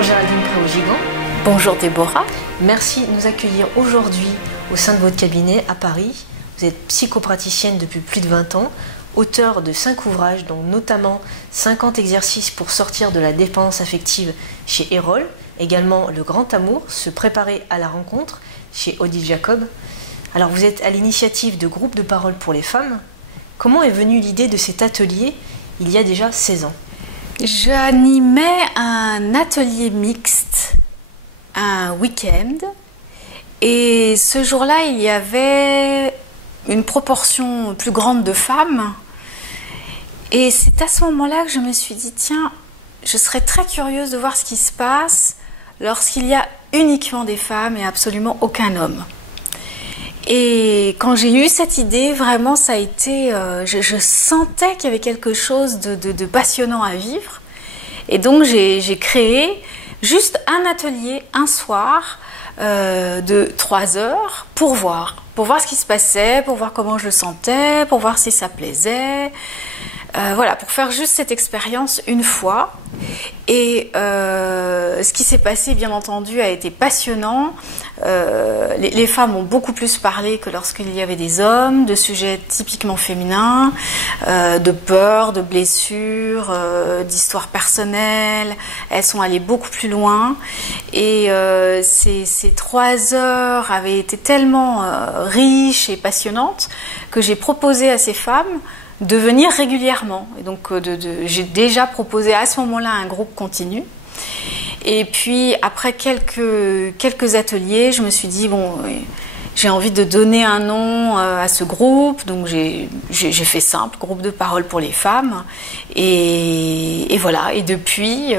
Bonjour Géraldine Préau-Gigant. Bonjour Déborah. Merci de nous accueillir aujourd'hui au sein de votre cabinet à Paris. Vous êtes psychopraticienne depuis plus de 20 ans, auteure de 5 ouvrages, dont notamment 50 exercices pour sortir de la dépendance affective chez Erol, également Le Grand Amour, se préparer à la rencontre chez Odile Jacob. Alors vous êtes à l'initiative de groupes de parole pour les femmes. Comment est venue l'idée de cet atelier il y a déjà 16 ans? J'animais un atelier mixte, un week-end, et ce jour-là, il y avait une proportion plus grande de femmes. Et c'est à ce moment-là que je me suis dit, tiens, je serais très curieuse de voir ce qui se passe lorsqu'il y a uniquement des femmes et absolument aucun homme. Et quand j'ai eu cette idée, vraiment, ça a été, je sentais qu'il y avait quelque chose de passionnant à vivre. Et donc, j'ai créé juste un atelier, un soir, de 3 heures pour voir ce qui se passait, pour voir comment je le sentais, pour voir si ça plaisait. Voilà, pour faire juste cette expérience une fois. Et ce qui s'est passé, bien entendu, a été passionnant. Les femmes ont beaucoup plus parlé que lorsqu'il y avait des hommes, de sujets typiquement féminins, de peur, de blessures, d'histoires personnelles. Elles sont allées beaucoup plus loin. Et ces 3 heures avaient été tellement riches et passionnantes que j'ai proposé à ces femmes de venir régulièrement. Et donc, j'ai déjà proposé à ce moment-là un groupe continu. Et puis, après quelques ateliers, je me suis dit, bon, j'ai envie de donner un nom à ce groupe. Donc, j'ai fait simple, groupe de parole pour les femmes. Et voilà. Et depuis,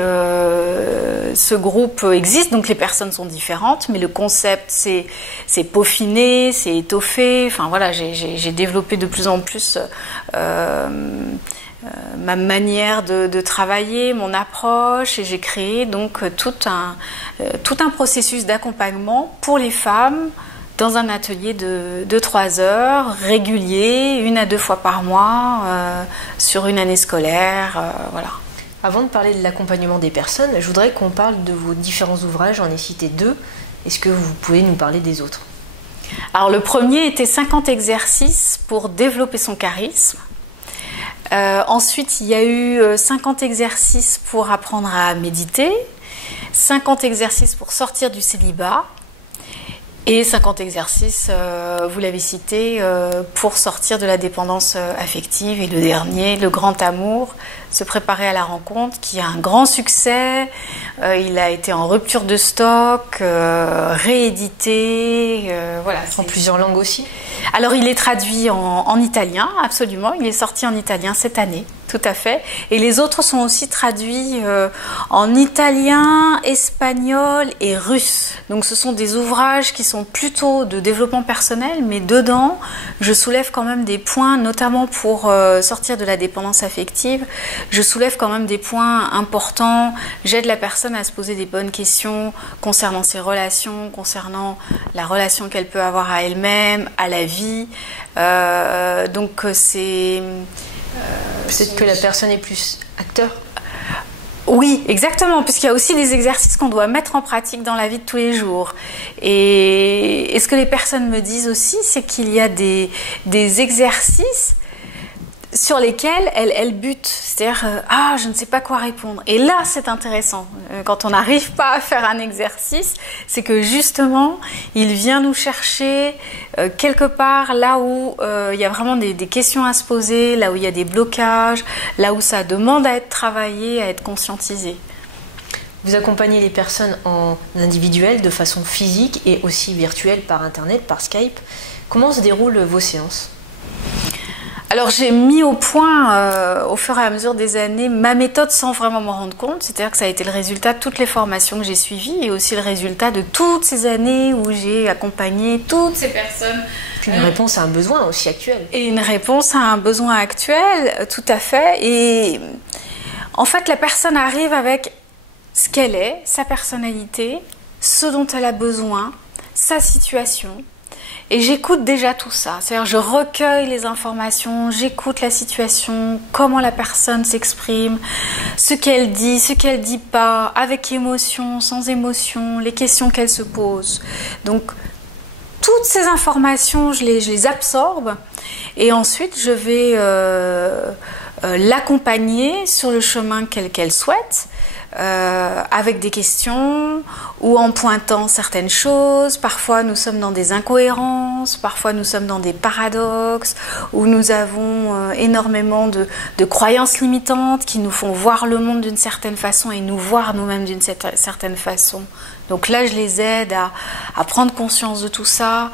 ce groupe existe. Donc, les personnes sont différentes. Mais le concept, c'est peaufiné, c'est étoffé. Enfin, voilà, j'ai développé de plus en plus ma manière de travailler, mon approche, et j'ai créé donc tout un processus d'accompagnement pour les femmes dans un atelier de 3 heures, régulier, 1 à 2 fois par mois, sur une année scolaire, voilà. Avant de parler de l'accompagnement des personnes, je voudrais qu'on parle de vos différents ouvrages. J'en ai cité 2. Est-ce que vous pouvez nous parler des autres? Alors le premier était 50 exercices pour développer son charisme. Ensuite, il y a eu 50 exercices pour apprendre à méditer, 50 exercices pour sortir du célibat et 50 exercices, vous l'avez cité, pour sortir de la dépendance affective. Et le dernier, Le Grand Amour, se préparer à la rencontre, qui a un grand succès. Il a été en rupture de stock, réédité. Voilà, en plusieurs langues aussi? Alors, il est traduit en italien, absolument. Il est sorti en italien cette année, tout à fait. Et les autres sont aussi traduits en italien, espagnol et russe. Donc, ce sont des ouvrages qui sont plutôt de développement personnel, mais dedans, je soulève quand même des points, notamment pour sortir de la dépendance affective. Je soulève quand même des points importants. J'aide la personne à se poser des bonnes questions concernant ses relations, concernant la relation qu'elle peut avoir à elle-même, à la vie. Donc c'est... Peut-être que la personne est plus acteur? Oui, exactement, puisqu'il y a aussi des exercices qu'on doit mettre en pratique dans la vie de tous les jours. Et ce que les personnes me disent aussi, c'est qu'il y a des exercices sur lesquels elles butent, c'est-à-dire je ne sais pas quoi répondre. Et là, c'est intéressant. Quand on n'arrive pas à faire un exercice, c'est que justement, il vient nous chercher quelque part là où il y a vraiment des questions à se poser, là où il y a des blocages, là où ça demande à être travaillé, à être conscientisé. Vous accompagnez les personnes en individuel, de façon physique et aussi virtuelle par Internet, par Skype. Comment se déroulent vos séances? Alors j'ai mis au point au fur et à mesure des années ma méthode sans vraiment m'en rendre compte, c'est-à-dire que ça a été le résultat de toutes les formations que j'ai suivies et aussi le résultat de toutes ces années où j'ai accompagné toutes ces personnes. Une réponse à un besoin aussi actuel. Et une réponse à un besoin actuel, tout à fait. Et en fait la personne arrive avec ce qu'elle est, sa personnalité, ce dont elle a besoin, sa situation. Et j'écoute déjà tout ça. C'est-à-dire, je recueille les informations, j'écoute la situation, comment la personne s'exprime, ce qu'elle dit pas, avec émotion, sans émotion, les questions qu'elle se pose. Donc, toutes ces informations, je les absorbe et ensuite je vais l'accompagner sur le chemin qu'elle souhaite. Avec des questions ou en pointant certaines choses. Parfois nous sommes dans des incohérences, parfois nous sommes dans des paradoxes, où nous avons énormément de croyances limitantes qui nous font voir le monde d'une certaine façon et nous voir nous-mêmes d'une certaine façon. Donc là je les aide à prendre conscience de tout ça.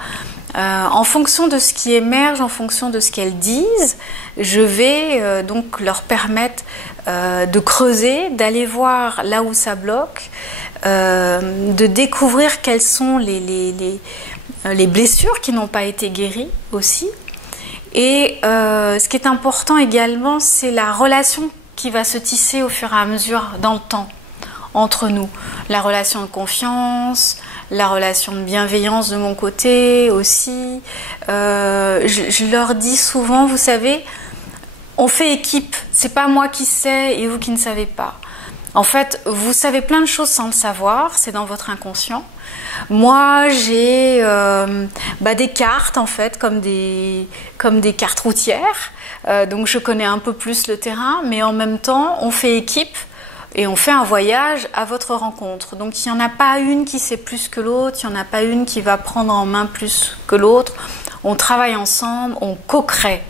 En fonction de ce qui émerge, en fonction de ce qu'elles disent, je vais donc leur permettre de creuser, d'aller voir là où ça bloque, de découvrir quelles sont les blessures qui n'ont pas été guéries aussi. Et ce qui est important également, c'est la relation qui va se tisser au fur et à mesure dans le temps entre nous. La relation de confiance, la relation de bienveillance de mon côté aussi. Je leur dis souvent, vous savez, on fait équipe. C'est pas moi qui sais et vous qui ne savez pas. En fait, vous savez plein de choses sans le savoir, c'est dans votre inconscient. Moi, j'ai des cartes en fait, comme des cartes routières. Donc je connais un peu plus le terrain, mais en même temps, on fait équipe. Et on fait un voyage à votre rencontre. Donc il n'y en a pas une qui sait plus que l'autre, il n'y en a pas une qui va prendre en main plus que l'autre. On travaille ensemble, on co-crée.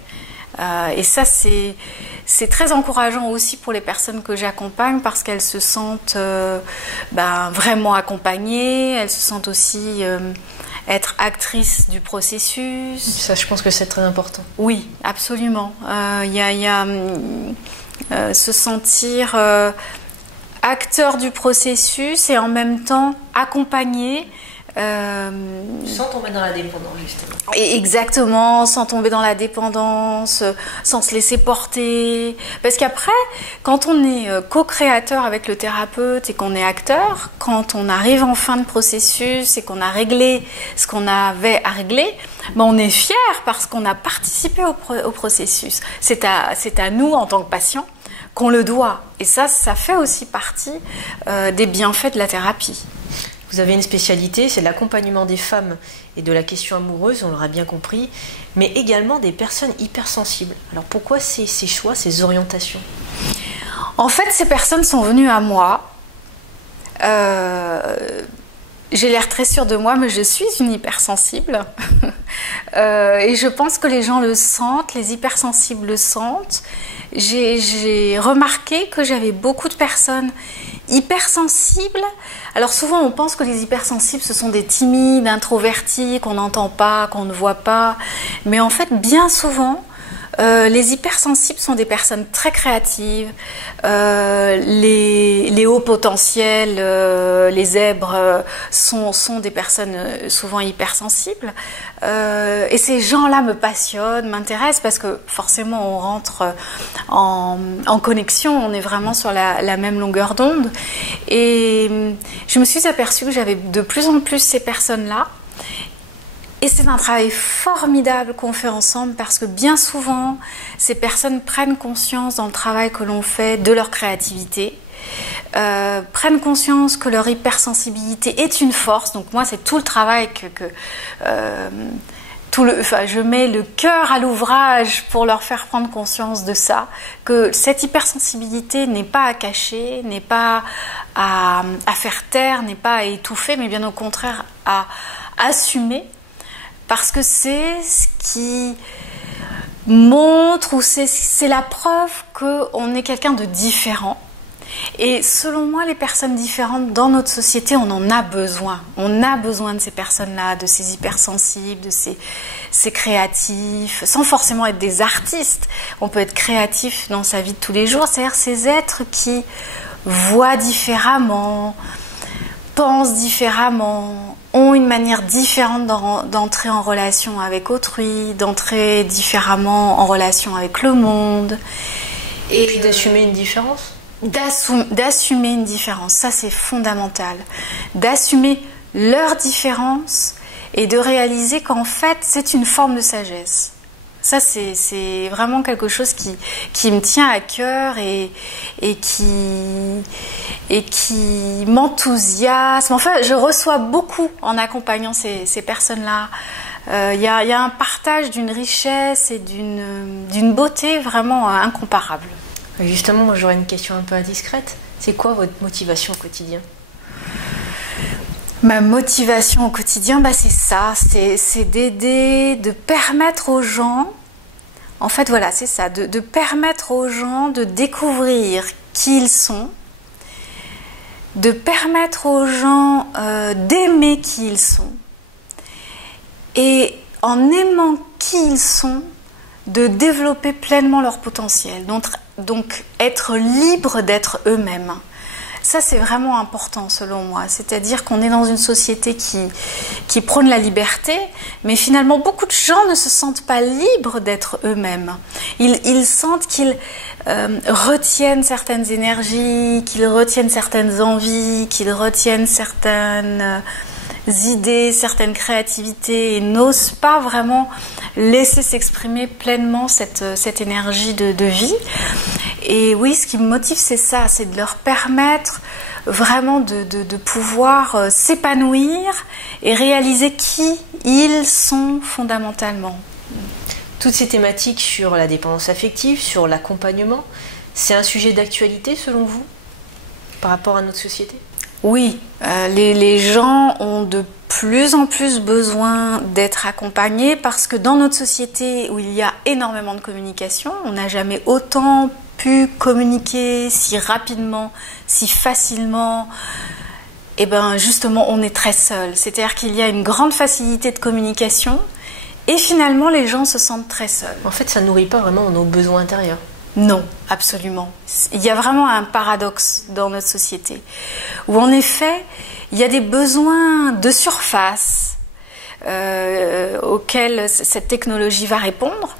Et ça, c'est très encourageant aussi pour les personnes que j'accompagne parce qu'elles se sentent vraiment accompagnées, elles se sentent aussi être actrices du processus. Ça, je pense que c'est très important. Oui, absolument. Il y a se sentir... acteur du processus et en même temps accompagné. Sans tomber dans la dépendance, justement. Exactement, sans tomber dans la dépendance, sans se laisser porter. Parce qu'après, quand on est co-créateur avec le thérapeute et qu'on est acteur, quand on arrive en fin de processus et qu'on a réglé ce qu'on avait à régler, on est fier parce qu'on a participé au processus. C'est à nous, en tant que patient, qu'on le doit. Et ça fait aussi partie des bienfaits de la thérapie. Vous avez une spécialité, c'est l'accompagnement des femmes et de la question amoureuse, on l'aura bien compris, mais également des personnes hypersensibles. Alors pourquoi ces choix, ces orientations ? En fait, ces personnes sont venues à moi. J'ai l'air très sûre de moi, mais je suis une hypersensible. Et je pense que les gens le sentent, les hypersensibles le sentent. J'ai remarqué que j'avais beaucoup de personnes hypersensibles. Alors souvent on pense que les hypersensibles ce sont des timides, introvertis, qu'on n'entend pas, qu'on ne voit pas. Mais en fait bien souvent les hypersensibles sont des personnes très créatives, les hauts potentiels, les zèbres sont des personnes souvent hypersensibles. Et ces gens-là me passionnent, m'intéressent parce que forcément on rentre en connexion, on est vraiment sur la même longueur d'onde. Et je me suis aperçue que j'avais de plus en plus ces personnes-là. Et c'est un travail formidable qu'on fait ensemble parce que bien souvent, ces personnes prennent conscience dans le travail que l'on fait de leur créativité, prennent conscience que leur hypersensibilité est une force. Donc moi, c'est tout le travail je mets le cœur à l'ouvrage pour leur faire prendre conscience de ça, que cette hypersensibilité n'est pas à cacher, n'est pas à faire taire, n'est pas à étouffer, mais bien au contraire à assumer. Parce que c'est ce qui montre ou c'est la preuve qu'on est quelqu'un de différent. Et selon moi, les personnes différentes dans notre société, on en a besoin. On a besoin de ces personnes-là, de ces hypersensibles, de ces créatifs, sans forcément être des artistes. On peut être créatif dans sa vie de tous les jours, c'est-à-dire ces êtres qui voient différemment, pensent différemment, ont une manière différente d'entrer en relation avec autrui, d'entrer différemment en relation avec le monde. Et puis d'assumer une différence ? D'assumer une différence, ça c'est fondamental. D'assumer leur différence et de réaliser qu'en fait c'est une forme de sagesse. Ça, c'est vraiment quelque chose qui me tient à cœur et qui m'enthousiasme. Enfin, je reçois beaucoup en accompagnant ces personnes-là. Il y a un partage d'une richesse et d'une beauté vraiment incomparable. Justement, moi j'aurais une question un peu indiscrète. C'est quoi votre motivation au quotidien ? Ma motivation au quotidien, c'est ça, c'est d'aider, de permettre aux gens, en fait voilà, c'est ça, de permettre aux gens de découvrir qui ils sont, de permettre aux gens d'aimer qui ils sont, et en aimant qui ils sont, de développer pleinement leur potentiel, donc être libre d'être eux-mêmes. Ça, c'est vraiment important selon moi. C'est-à-dire qu'on est dans une société qui prône la liberté, mais finalement, beaucoup de gens ne se sentent pas libres d'être eux-mêmes. Ils sentent qu'ils retiennent certaines énergies, qu'ils retiennent certaines envies, qu'ils retiennent certaines idées, certaines créativités, et n'osent pas vraiment laisser s'exprimer pleinement cette énergie de vie. Et oui, ce qui me motive, c'est ça, c'est de leur permettre vraiment de pouvoir s'épanouir et réaliser qui ils sont fondamentalement. Toutes ces thématiques sur la dépendance affective, sur l'accompagnement, c'est un sujet d'actualité selon vous par rapport à notre société ? Oui, les gens ont de plus en plus besoin d'être accompagnés parce que dans notre société où il y a énormément de communication, on n'a jamais autant pu communiquer si rapidement, si facilement. Et bien justement, on est très seul. C'est-à-dire qu'il y a une grande facilité de communication et finalement les gens se sentent très seuls. En fait, ça ne nourrit pas vraiment nos besoins intérieurs. Non, absolument. Il y a vraiment un paradoxe dans notre société, où en effet, il y a des besoins de surface auxquels cette technologie va répondre.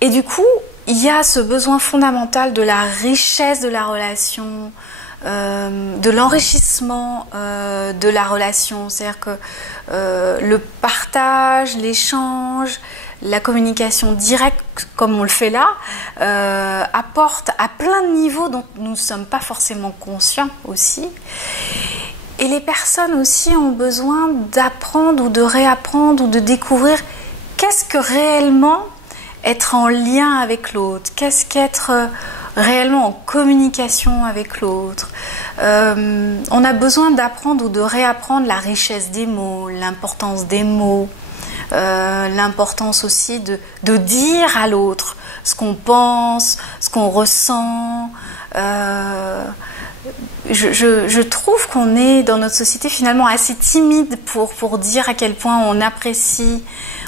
Et du coup, il y a ce besoin fondamental de la richesse de la relation, de l'enrichissement de la relation. C'est-à-dire que le partage, l'échange, la communication directe, comme on le fait là, apporte à plein de niveaux dont nous ne sommes pas forcément conscients aussi. Et les personnes aussi ont besoin d'apprendre ou de réapprendre ou de découvrir qu'est-ce que réellement être en lien avec l'autre, qu'est-ce qu'être réellement en communication avec l'autre. On a besoin d'apprendre ou de réapprendre la richesse des mots, l'importance des mots, l'importance aussi de dire à l'autre ce qu'on pense, ce qu'on ressent. Je trouve qu'on est dans notre société finalement assez timide pour dire à quel point on apprécie,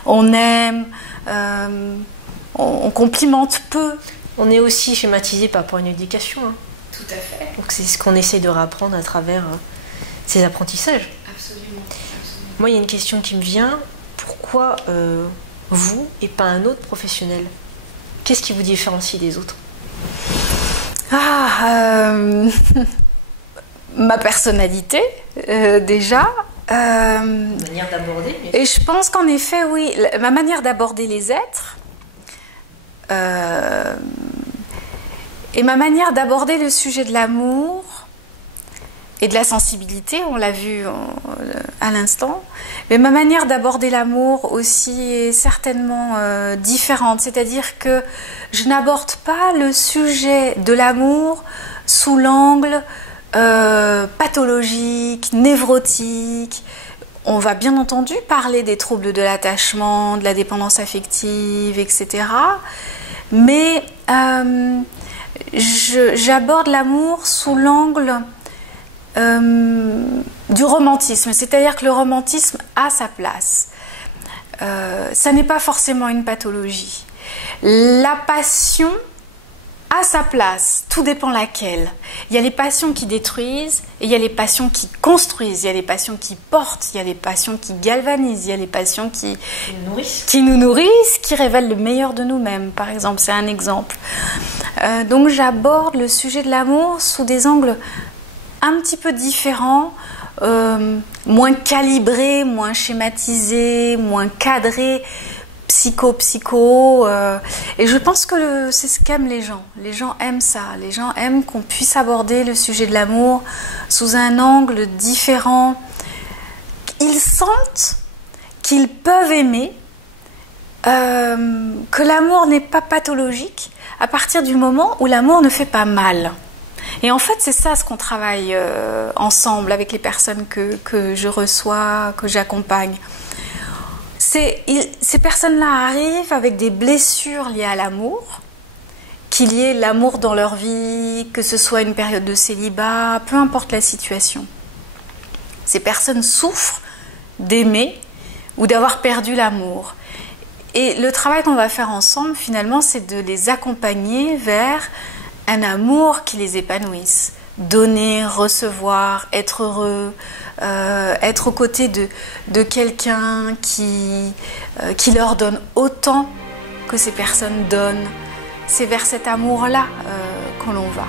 on aime, on complimente peu. On est aussi schématisé par rapport à une éducation. Hein. Tout à fait. Donc c'est ce qu'on essaie de réapprendre à travers ces apprentissages. Absolument. Moi, il y a une question qui me vient. Pourquoi vous et pas un autre professionnel ? Qu'est-ce qui vous différencie des autres ? Ma personnalité, déjà. Manière d'aborder. Et je pense qu'en effet, oui, ma manière d'aborder les êtres et ma manière d'aborder le sujet de l'amour et de la sensibilité, on l'a vu à l'instant, mais ma manière d'aborder l'amour aussi est certainement différente, c'est-à-dire que je n'aborde pas le sujet de l'amour sous l'angle pathologique, névrotique. On va bien entendu parler des troubles de l'attachement, de la dépendance affective, etc. Mais j'aborde l'amour sous l'angle du romantisme, c'est-à-dire que le romantisme a sa place. Ça n'est pas forcément une pathologie. La passion a sa place, tout dépend laquelle. Il y a les passions qui détruisent et il y a les passions qui construisent, il y a les passions qui portent, il y a les passions qui galvanisent, il y a les passions qui nous nourrissent, qui révèlent le meilleur de nous-mêmes, par exemple, c'est un exemple. Donc j'aborde le sujet de l'amour sous des angles un petit peu différents, moins calibré, moins schématisé, moins cadré, psycho. Et je pense que c'est ce qu'aiment les gens. Les gens aiment ça. Les gens aiment qu'on puisse aborder le sujet de l'amour sous un angle différent. Ils sentent qu'ils peuvent aimer, que l'amour n'est pas pathologique à partir du moment où l'amour ne fait pas mal. Et en fait, c'est ça ce qu'on travaille ensemble avec les personnes que je reçois, que j'accompagne. Ces personnes-là arrivent avec des blessures liées à l'amour, qu'il y ait l'amour dans leur vie, que ce soit une période de célibat, peu importe la situation. Ces personnes souffrent d'aimer ou d'avoir perdu l'amour. Et le travail qu'on va faire ensemble, finalement, c'est de les accompagner vers un amour qui les épanouisse. Donner, recevoir, être heureux, être aux côtés de quelqu'un qui leur donne autant que ces personnes donnent. C'est vers cet amour-là que l'on va.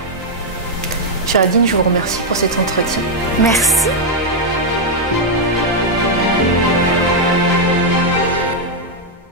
Chère Adine, je vous remercie pour cet entretien. Merci.